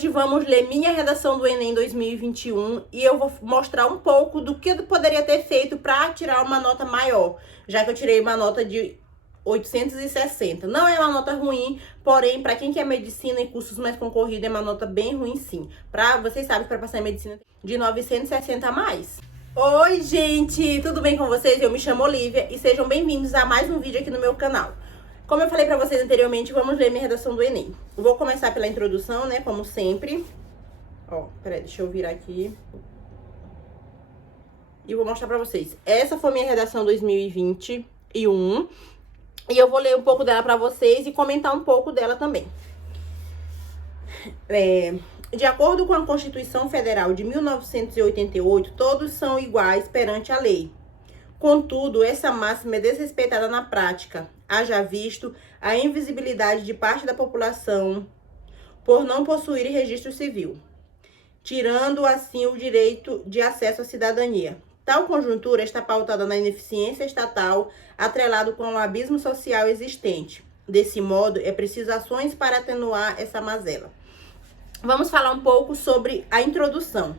Hoje vamos ler minha redação do Enem 2021 e eu vou mostrar um pouco do que eu poderia ter feito para tirar uma nota maior, já que eu tirei uma nota de 860. Não é uma nota ruim, porém, para quem quer medicina e cursos mais concorridos, é uma nota bem ruim, sim. Vocês sabem que para passar em medicina de 960 a mais. Oi, gente! Tudo bem com vocês? Eu me chamo Olivia e sejam bem-vindos a mais um vídeo aqui no meu canal. Como eu falei pra vocês anteriormente, vamos ler minha redação do Enem. Vou começar pela introdução, né, como sempre. Ó, peraí, deixa eu virar aqui. E vou mostrar pra vocês. Essa foi minha redação 2021. E eu vou ler um pouco dela pra vocês e comentar um pouco dela também. De acordo com a Constituição Federal de 1988, todos são iguais perante a lei. Contudo, essa máxima é desrespeitada na prática, haja visto a invisibilidade de parte da população por não possuir registro civil, tirando assim o direito de acesso à cidadania. Tal conjuntura está pautada na ineficiência estatal, atrelado com o abismo social existente. Desse modo, é preciso ações para atenuar essa mazela. Vamos falar um pouco sobre a introdução.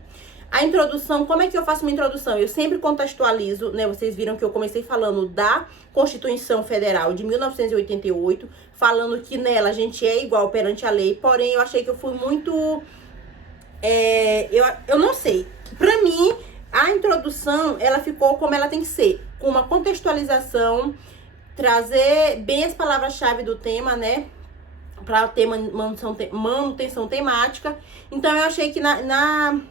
A introdução, como é que eu faço uma introdução? Eu sempre contextualizo, né? Vocês viram que eu comecei falando da Constituição Federal de 1988, falando que nela a gente é igual perante a lei, porém eu achei que eu fui muito... eu não sei. Pra mim, a introdução, ela ficou como ela tem que ser, com uma contextualização, trazer bem as palavras-chave do tema, né? Pra ter manutenção temática. Então eu achei que na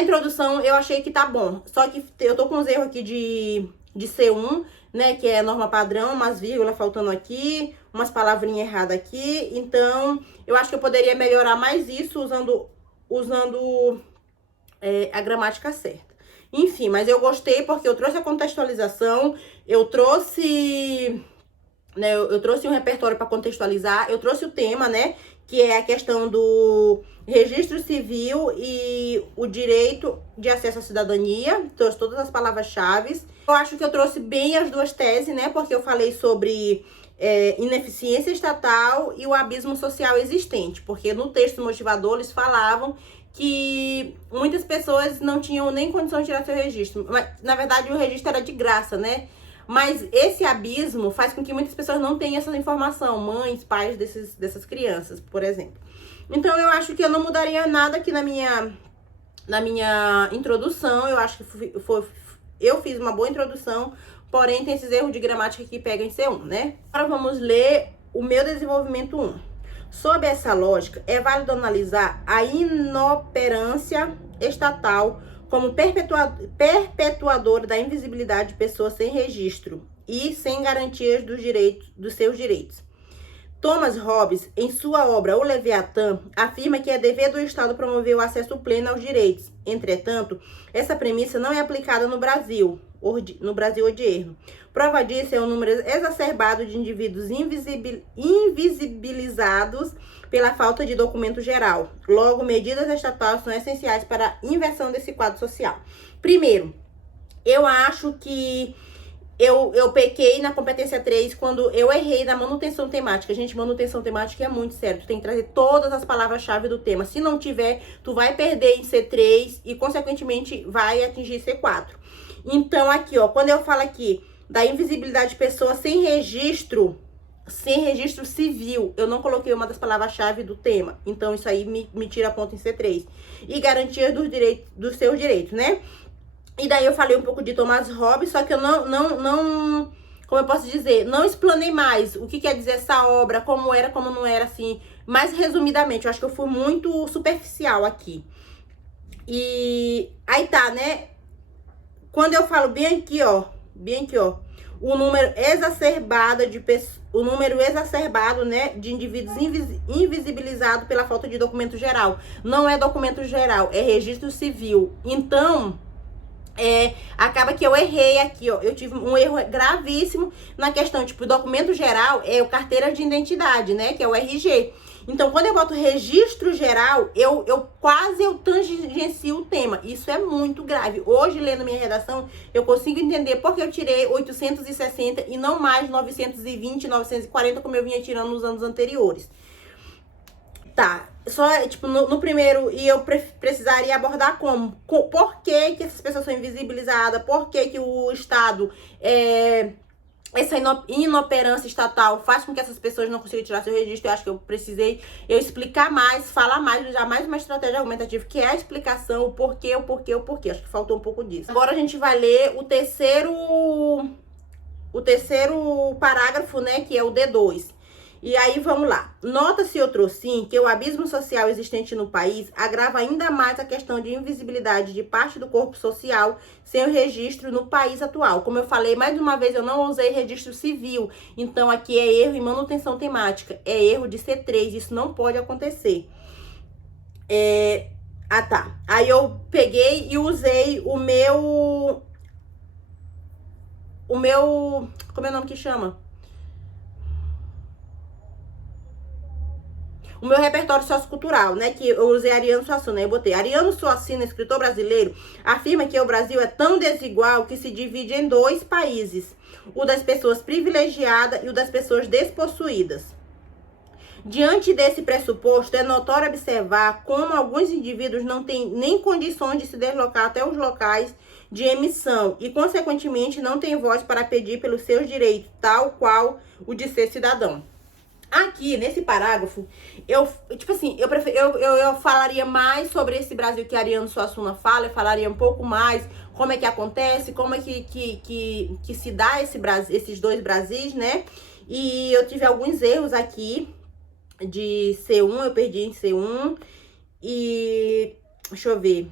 introdução eu achei que tá bom. Só que eu tô com uns erros aqui de C1, né? Que é norma padrão, umas vírgulas faltando aqui, umas palavrinhas erradas aqui. Então, eu acho que eu poderia melhorar mais isso usando a gramática certa. Enfim, mas eu gostei porque eu trouxe a contextualização, eu trouxe... né, eu trouxe um repertório para contextualizar, eu trouxe o tema, né? Que é a questão do registro civil e o direito de acesso à cidadania. Trouxe todas as palavras-chave. Eu acho que eu trouxe bem as duas teses, né? Porque eu falei sobre ineficiência estatal e o abismo social existente. Porque no texto motivador eles falavam que muitas pessoas não tinham nem condição de tirar seu registro. Mas, na verdade, o registro era de graça, né? Mas esse abismo faz com que muitas pessoas não tenham essa informação, mães, pais dessas crianças, por exemplo. Então, eu acho que eu não mudaria nada aqui na minha introdução. Eu acho que eu fiz uma boa introdução, porém tem esses erros de gramática que pegam em C1, né? Agora vamos ler o meu desenvolvimento 1. Sob essa lógica, é válido analisar a inoperância estatal como perpetuador da invisibilidade de pessoas sem registro e sem garantias dos seus direitos. Thomas Hobbes, em sua obra O Leviatã, afirma que é dever do Estado promover o acesso pleno aos direitos. Entretanto, essa premissa não é aplicada no Brasil odierno. Prova disso é o número exacerbado de indivíduos invisibilizados pela falta de documento geral. Logo, medidas estatais são essenciais para a inversão desse quadro social. Primeiro, eu acho que eu pequei na competência 3 quando eu errei na manutenção temática. Gente, manutenção temática é muito sério. Tu tem que trazer todas as palavras-chave do tema. Se não tiver, tu vai perder em C3 e, consequentemente, vai atingir C4. Então, aqui, ó, quando eu falo aqui da invisibilidade de pessoas sem registro civil, eu não coloquei uma das palavras-chave do tema. Então, isso aí me tira ponto em C3. E garantia dos seus direitos, né? E daí eu falei um pouco de Thomas Hobbes, só que eu não como eu posso dizer, não explanei mais o que quer dizer essa obra, como era, como não era, assim, mais resumidamente. Eu acho que eu fui muito superficial aqui. E aí tá, né? Quando eu falo bem aqui, ó, o número exacerbado, né, de indivíduos invisibilizados pela falta de documento geral. Não é documento geral, é registro civil. Então, acaba que eu errei aqui, ó. Eu tive um erro gravíssimo na questão, tipo, documento geral é o carteira de identidade, né, que é o RG. Então, quando eu boto registro geral, eu tangencio o tema. Isso é muito grave. Hoje, lendo minha redação, eu consigo entender porque eu tirei 860 e não mais 920, 940, como eu vinha tirando nos anos anteriores. Tá, só, tipo, no primeiro, e eu precisaria abordar como? Por que que essas pessoas são invisibilizadas? Por que que o Estado, essa inoperância estatal faz com que essas pessoas não consigam tirar seu registro? Eu acho que eu precisei explicar mais, falar mais, usar mais uma estratégia argumentativa, que é a explicação, o porquê. Acho que faltou um pouco disso. Agora a gente vai ler o terceiro parágrafo, né, que é o D2. E aí, vamos lá. Nota-se outro sim que o abismo social existente no país agrava ainda mais a questão de invisibilidade de parte do corpo social sem o registro no país atual. Como eu falei, mais uma vez, eu não usei registro civil. Então, aqui é erro em manutenção temática. É erro de C3. Isso não pode acontecer. Ah, tá. Aí eu peguei e usei o meu... Como é o nome que chama? O meu repertório sociocultural, né, que eu usei Ariano Suassuna, eu botei Ariano Suassuna, escritor brasileiro, afirma que o Brasil é tão desigual que se divide em dois países, o das pessoas privilegiadas e o das pessoas despossuídas. Diante desse pressuposto, é notório observar como alguns indivíduos não têm nem condições de se deslocar até os locais de emissão e, consequentemente, não têm voz para pedir pelos seus direitos, tal qual o de ser cidadão. Aqui, nesse parágrafo, eu falaria mais sobre esse Brasil que Ariano Suassuna fala, eu falaria um pouco mais como é que acontece, como é que se dá esses dois Brasis, né? E eu tive alguns erros aqui de C1, eu perdi em C1, e deixa eu ver.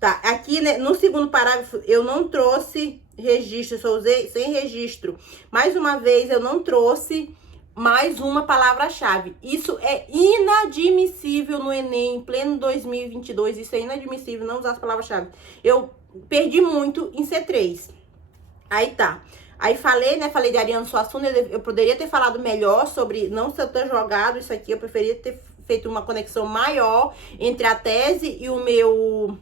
Tá, aqui, né, no segundo parágrafo, eu não trouxe registro, só usei sem registro. Mais uma vez, eu não trouxe mais uma palavra-chave. Isso é inadmissível no Enem, em pleno 2022. Isso é inadmissível, não usar as palavras-chave. Eu perdi muito em C3. Aí tá. Aí falei, né, falei de Ariano Suassuna, eu poderia ter falado melhor sobre não ser tão jogado isso aqui. Eu preferia ter feito uma conexão maior entre a tese e o meu...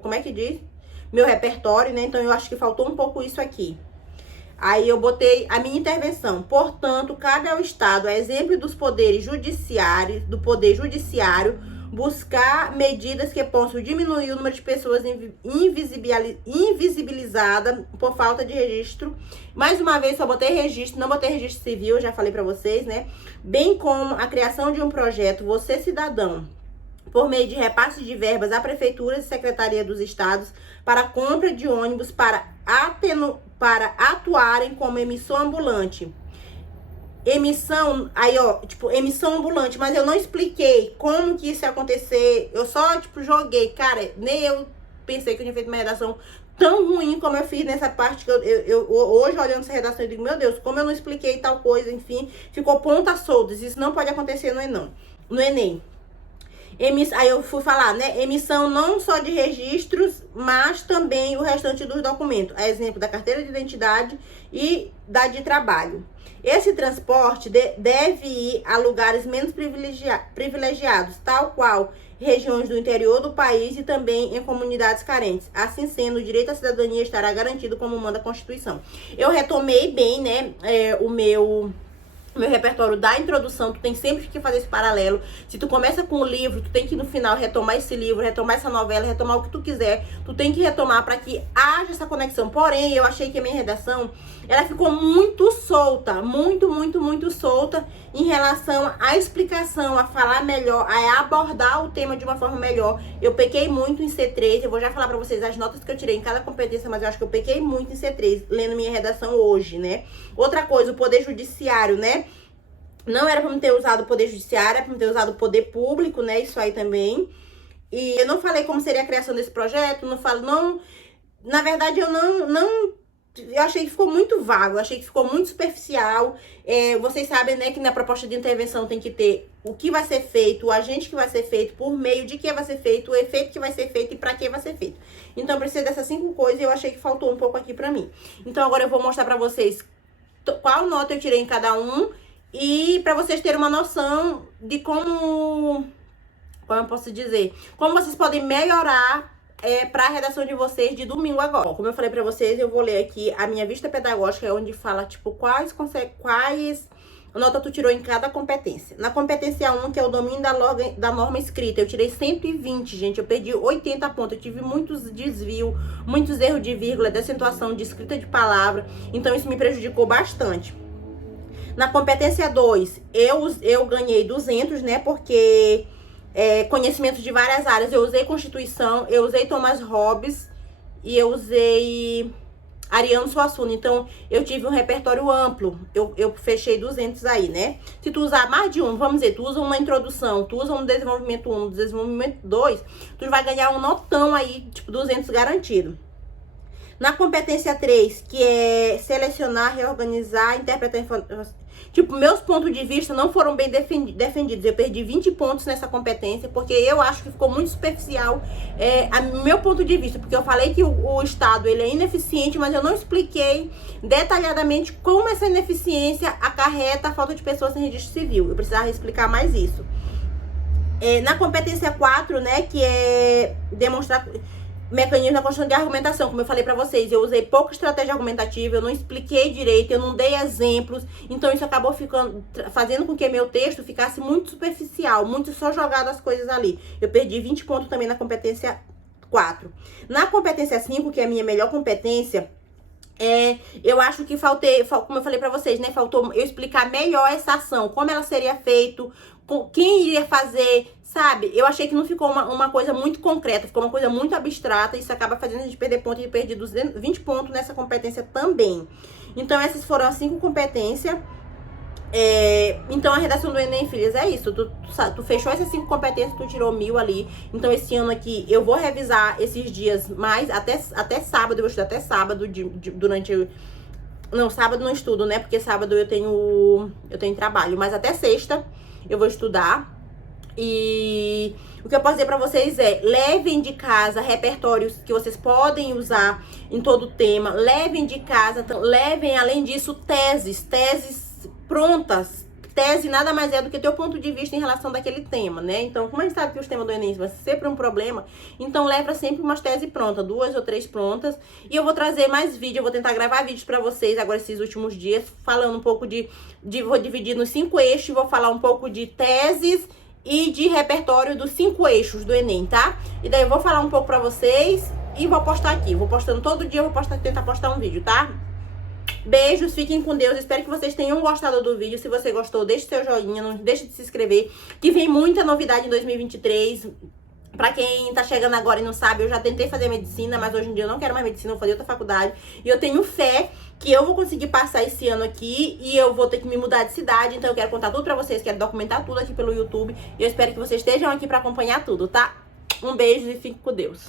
como é que diz? Meu repertório, né? Então, eu acho que faltou um pouco isso aqui. Aí, eu botei a minha intervenção. Portanto, cabe ao Estado, a exemplo dos poderes judiciários, do Poder Judiciário, buscar medidas que possam diminuir o número de pessoas invisibilizadas por falta de registro. Mais uma vez, só botei registro, não botei registro civil, já falei pra vocês, né? Bem como a criação de um projeto, Você Cidadão, por meio de repasse de verbas à Prefeitura e Secretaria dos Estados para a compra de ônibus para atuarem como emissão ambulante. Emissão, aí ó, tipo, emissão ambulante, mas eu não expliquei como que isso ia acontecer, eu só, tipo, joguei, cara, nem eu pensei que eu tinha feito uma redação tão ruim como eu fiz nessa parte, que eu hoje olhando essa redação eu digo, meu Deus, como eu não expliquei tal coisa, enfim, ficou pontas soltas, isso não pode acontecer no Enem. Aí eu fui falar, né, emissão não só de registros, mas também o restante dos documentos, a exemplo da carteira de identidade e da de trabalho. Esse transporte deve ir a lugares menos privilegiados, tal qual regiões do interior do país e também em comunidades carentes. Assim sendo, o direito à cidadania estará garantido como manda a Constituição. Eu retomei bem, né, o meu repertório da introdução. Tu tem sempre que fazer esse paralelo. Se tu começa com o livro, tu tem que no final retomar esse livro, retomar essa novela, retomar o que tu quiser. Tu tem que retomar para que haja essa conexão. Porém, eu achei que a minha redação, ela ficou muito solta, muito solta em relação à explicação, a falar melhor, a abordar o tema de uma forma melhor. Eu pequei muito em C3, eu vou já falar para vocês as notas que eu tirei em cada competência, mas eu acho que eu pequei muito em C3, lendo minha redação hoje, né? Outra coisa, o Poder Judiciário, né? Não era pra me ter usado o Poder Judiciário, era pra me ter usado o Poder Público, né? Isso aí também. E eu não falei como seria a criação desse projeto, na verdade, eu achei que ficou muito vago, eu achei que ficou muito superficial. Vocês sabem, né, que na proposta de intervenção tem que ter o que vai ser feito, o agente que vai ser feito, por meio de que vai ser feito, o efeito que vai ser feito e pra que vai ser feito. Então, precisa dessas 5 coisas e eu achei que faltou um pouco aqui pra mim. Então, agora eu vou mostrar pra vocês qual nota eu tirei em cada um e pra vocês terem uma noção de como eu posso dizer, como vocês podem melhorar para a redação de vocês de domingo agora. Bom, como eu falei pra vocês, eu vou ler aqui a minha vista pedagógica, onde fala, tipo, quais nota tu tirou em cada competência. Na competência 1, que é o domínio da norma escrita, eu tirei 120, gente. Eu perdi 80 pontos. Eu tive muitos desvios, muitos erros de vírgula, de acentuação, de escrita de palavra. Então, isso me prejudicou bastante. Na competência 2, eu ganhei 200, né? Porque conhecimento de várias áreas. Eu usei Constituição, eu usei Thomas Hobbes e eu usei Ariano Suassuna. Então, eu tive um repertório amplo. Eu fechei 200 aí, né? Se tu usar mais de um, vamos dizer, tu usa uma introdução, tu usa um desenvolvimento 1, um desenvolvimento 2, tu vai ganhar um notão aí, tipo 200 garantido. Na competência 3, que é selecionar, reorganizar, interpretar informações. Tipo, meus pontos de vista não foram bem defendidos. Eu perdi 20 pontos nessa competência, porque eu acho que ficou muito superficial meu ponto de vista. Porque eu falei que o Estado, ele é ineficiente, mas eu não expliquei detalhadamente como essa ineficiência acarreta a falta de pessoas sem registro civil. Eu precisava explicar mais isso. Na competência 4, né, que é demonstrar mecanismo da construção de argumentação, como eu falei pra vocês, eu usei pouca estratégia argumentativa, eu não expliquei direito, eu não dei exemplos, então isso acabou fazendo com que meu texto ficasse muito superficial, muito só jogado as coisas ali. Eu perdi 20 pontos também na competência 4. Na competência 5, que é a minha melhor competência, eu acho que como eu falei pra vocês, né, faltou eu explicar melhor essa ação, como ela seria feita, quem iria fazer, sabe? Eu achei que não ficou uma coisa muito concreta, ficou uma coisa muito abstrata, e isso acaba fazendo a gente perder ponto, e eu perdi 20 pontos nessa competência também. Então, essas foram as 5 competências. Então, a redação do Enem, filhas, é isso. Tu fechou essas 5 competências, tu tirou 1000 ali. Então, esse ano aqui, eu vou revisar esses dias mais, até sábado, eu vou estudar até sábado, Não, sábado não estudo, né? Porque sábado eu tenho trabalho, mas até sexta eu vou estudar. E o que eu posso dizer pra vocês levem de casa repertórios que vocês podem usar em todo o tema. Levem de casa, levem, além disso, teses prontas. Tese nada mais é do que teu ponto de vista em relação daquele tema, né? Então, como a gente sabe que os temas do Enem vai ser sempre um problema, então leva sempre umas teses prontas, 2 ou 3 prontas. E eu vou trazer mais vídeo, eu vou tentar gravar vídeos pra vocês agora esses últimos dias, falando um pouco vou dividir nos 5 eixos, vou falar um pouco de teses e de repertório dos 5 eixos do Enem, tá? E daí eu vou falar um pouco pra vocês e vou postar aqui. Vou postando todo dia, eu vou tentar postar um vídeo, tá? Beijos, fiquem com Deus. Espero que vocês tenham gostado do vídeo. Se você gostou, deixe seu joinha, não deixe de se inscrever, que vem muita novidade em 2023. Pra quem tá chegando agora e não sabe, eu já tentei fazer medicina, mas hoje em dia eu não quero mais medicina, eu vou fazer outra faculdade. E eu tenho fé que eu vou conseguir passar esse ano aqui e eu vou ter que me mudar de cidade. Então eu quero contar tudo pra vocês, quero documentar tudo aqui pelo YouTube. E eu espero que vocês estejam aqui pra acompanhar tudo, tá? Um beijo e fique com Deus.